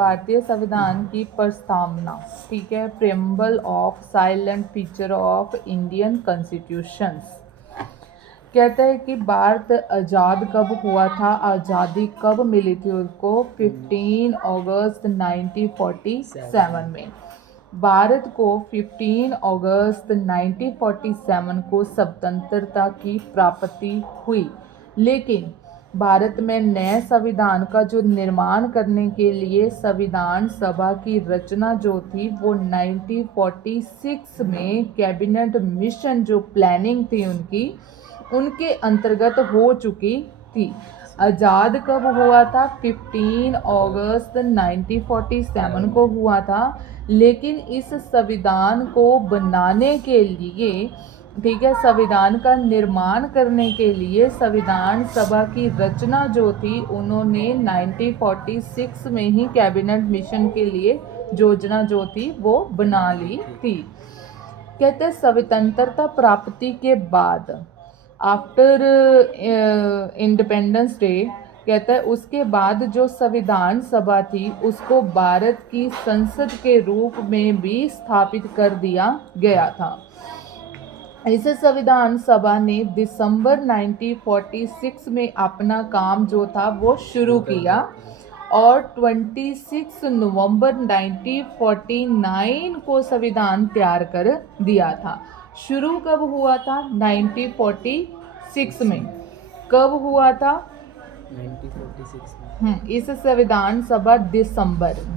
भारतीय संविधान की प्रस्तावना, ठीक है, preamble of silent feature of Indian constitutions. कहता है कि भारत आज़ाद कब हुआ था, आज़ादी कब मिली थी उसको, 15 अगस्त 1947 में। भारत को 15 अगस्त 1947 को स्वतंत्रता की प्राप्ति हुई, लेकिन भारत में नए संविधान का जो निर्माण करने के लिए संविधान सभा की रचना जो थी वो 1946 में कैबिनेट मिशन जो प्लानिंग थी उनके अंतर्गत हो चुकी थी। आज़ाद कब हुआ था, 15 अगस्त 1947 को हुआ था, लेकिन इस संविधान को बनाने के लिए, ठीक है, संविधान का निर्माण करने के लिए संविधान सभा की रचना जो थी उन्होंने 1946 में ही कैबिनेट मिशन के लिए योजना जो थी वो बना ली थी। कहते स्वतंत्रता प्राप्ति के बाद, आफ्टर इंडिपेंडेंस डे, कहता है उसके बाद जो संविधान सभा थी उसको भारत की संसद के रूप में भी स्थापित कर दिया गया था। इस संविधान सभा ने दिसंबर 1946 में अपना काम जो था वो शुरू किया और 26 नवंबर 1949 को संविधान तैयार कर दिया था। शुरू कब हुआ था, 1946 में। कब हुआ था, 1946 में। इस संविधान सभा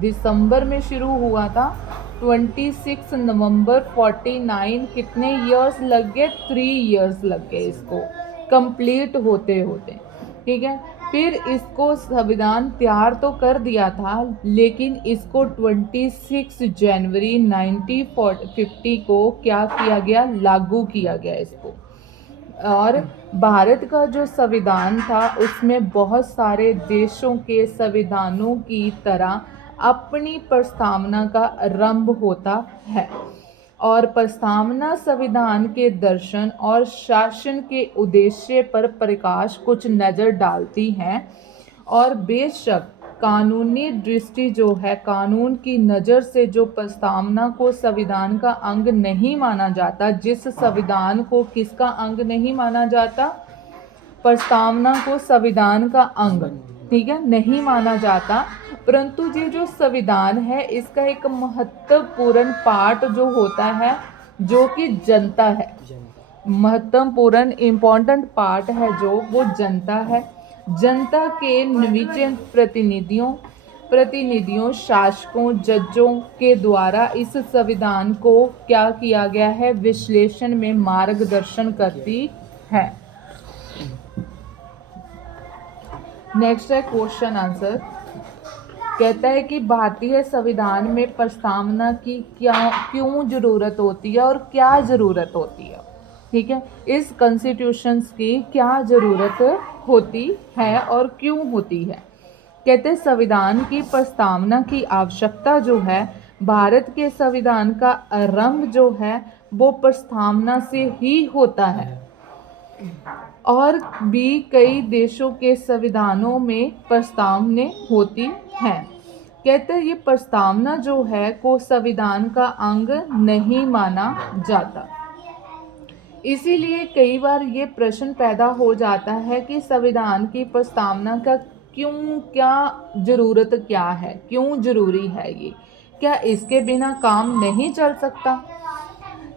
दिसंबर में शुरू हुआ था। 26 नवंबर 49, कितने इयर्स लग गए, 3 इयर्स लग गए इसको कंप्लीट होते होते, ठीक है। फिर इसको संविधान तैयार तो कर दिया था, लेकिन इसको 26 जनवरी 1950 को क्या किया गया, लागू किया गया इसको। और भारत का जो संविधान था उसमें बहुत सारे देशों के संविधानों की तरह अपनी प्रस्तावना का आरंभ होता है और प्रस्तावना संविधान के दर्शन और शासन के उद्देश्य पर प्रकाश कुछ नज़र डालती हैं। और बेशक कानूनी दृष्टि जो है, कानून की नज़र से जो प्रस्तावना को संविधान का अंग नहीं माना जाता, जिस संविधान को किसका अंग नहीं माना जाता, प्रस्तावना को संविधान का अंग, ठीक है, नहीं माना जाता, परंतु ये जो संविधान है इसका एक महत्वपूर्ण पार्ट जो होता है जो कि जनता है, महत्वपूर्ण इम्पोर्टेंट पार्ट है जो वो जनता है। जनता के निविचन प्रतिनिधियों, शासकों, जजों के द्वारा इस संविधान को क्या किया गया है, विश्लेषण में मार्गदर्शन करती है। नेक्स्ट है क्वेश्चन आंसर। कहता है कि भारतीय संविधान में प्रस्तावना की क्यों जरूरत होती है और क्या जरूरत होती है, ठीक है, इस कॉन्स्टिट्यूशंस की क्या जरूरत होती है और क्यों होती है। कहते हैं संविधान की प्रस्तावना की आवश्यकता जो है, भारत के संविधान का आरंभ जो है वो प्रस्तावना से ही होता है और भी कई देशों के संविधानों में प्रस्तावनाएं होती हैं। कहते हैं ये प्रस्तावना जो है को संविधान का अंग नहीं माना जाता। इसीलिए कई बार ये प्रश्न पैदा हो जाता है कि संविधान की प्रस्तावना का क्या ज़रूरत क्या है, क्यों ज़रूरी है ये, क्या इसके बिना काम नहीं चल सकता।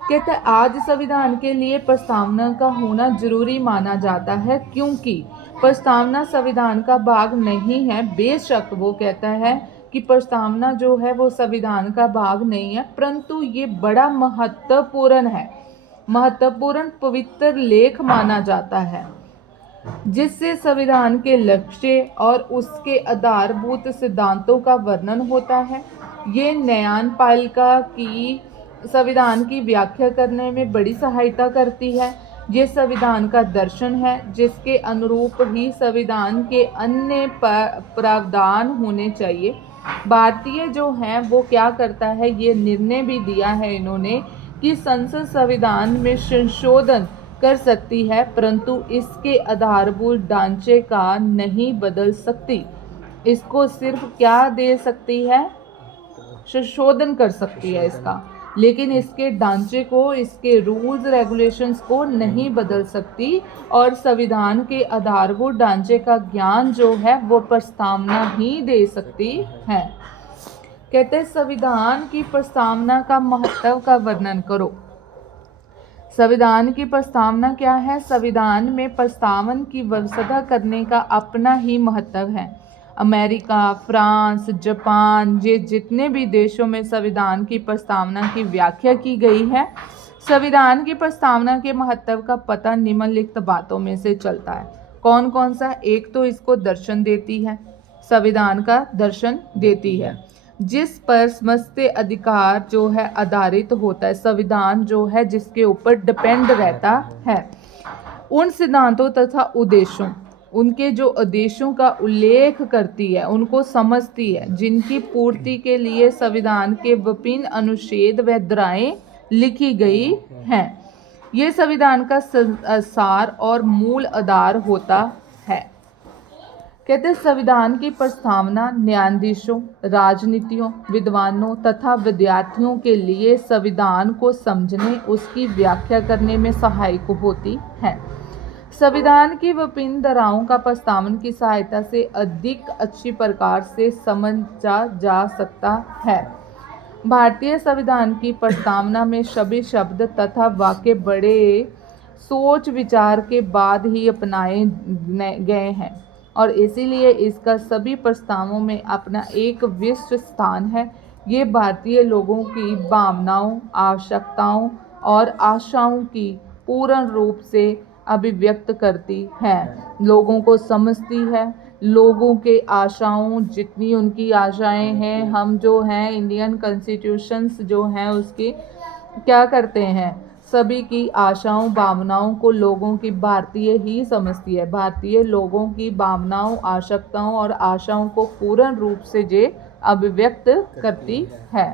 कहते हैं आज संविधान के लिए प्रस्तावना का होना जरूरी माना जाता है क्योंकि प्रस्तावना संविधान का भाग नहीं है। बेशक वो कहता है कि प्रस्तावना जो है वो संविधान का भाग नहीं है, परंतु ये बड़ा महत्वपूर्ण है, महत्वपूर्ण पवित्र लेख माना जाता है जिससे संविधान के लक्ष्य और उसके आधारभूत सिद्धांतों का वर्णन होता है। ये न्यायपालिका की संविधान की व्याख्या करने में बड़ी सहायता करती है। ये संविधान का दर्शन है जिसके अनुरूप ही संविधान के अन्य प्रावधान होने चाहिए। भारतीय जो हैं वो क्या करता है, ये निर्णय भी दिया है इन्होंने कि संसद संविधान में संशोधन कर सकती है परंतु इसके आधारभूत ढांचे का नहीं बदल सकती। इसको सिर्फ क्या दे सकती है, संशोधन कर सकती है इसका, लेकिन इसके ढांचे को, इसके रूल्स रेगुलेशंस को नहीं बदल सकती। और संविधान के आधारभूत ढांचे का ज्ञान जो है वो प्रस्तावना ही दे सकती है। कहते हैं संविधान की प्रस्तावना का महत्व का वर्णन करो। संविधान की प्रस्तावना क्या है? संविधान में प्रस्तावन की व्यवस्था करने का अपना ही महत्व है। अमेरिका, फ्रांस, जापान, ये जितने भी देशों में संविधान की प्रस्तावना की व्याख्या की गई है, संविधान की प्रस्तावना के महत्व का पता निम्नलिखित बातों में से चलता है। कौन कौन सा? एक तो इसको दर्शन देती है, संविधान का दर्शन देती है, जिस पर समस्त अधिकार जो है आधारित होता है। संविधान जो है जिसके ऊपर डिपेंड रहता है, उन सिद्धांतों तथा उद्देश्यों, उनके जो उद्देश्यों का उल्लेख करती है, उनको समझती है, जिनकी पूर्ति के लिए संविधान के विभिन्न अनुच्छेद व धाराएं लिखी गई हैं। ये संविधान का सार और मूल आधार होता है। कहते हैं संविधान की प्रस्तावना न्यायाधीशों, राजनीतियों, विद्वानों तथा विद्यार्थियों के लिए संविधान को समझने, उसकी व्याख्या करने में सहायक होती है। संविधान की विभिन्न धाराओं का प्रस्तावन की सहायता से अधिक अच्छी प्रकार से समझा जा सकता है। भारतीय संविधान की प्रस्तावना में सभी शब्द तथा वाक्य बड़े सोच विचार के बाद ही अपनाए गए हैं और इसीलिए इसका सभी प्रस्तावों में अपना एक विशिष्ट स्थान है। ये भारतीय लोगों की भावनाओं, आवश्यकताओं और आशाओं की पूर्ण रूप से अभिव्यक्त करती है, लोगों को समझती है, लोगों के आशाओं, जितनी उनकी आशाएं हैं, हम जो हैं इंडियन कॉन्स्टिट्यूशंस जो हैं उसकी क्या करते हैं, सभी की आशाओं भावनाओं को लोगों की भारतीय ही समझती है। भारतीय लोगों की भावनाओं, आवश्यकताओं और आशाओं को पूर्ण रूप से जे अभिव्यक्त करती है।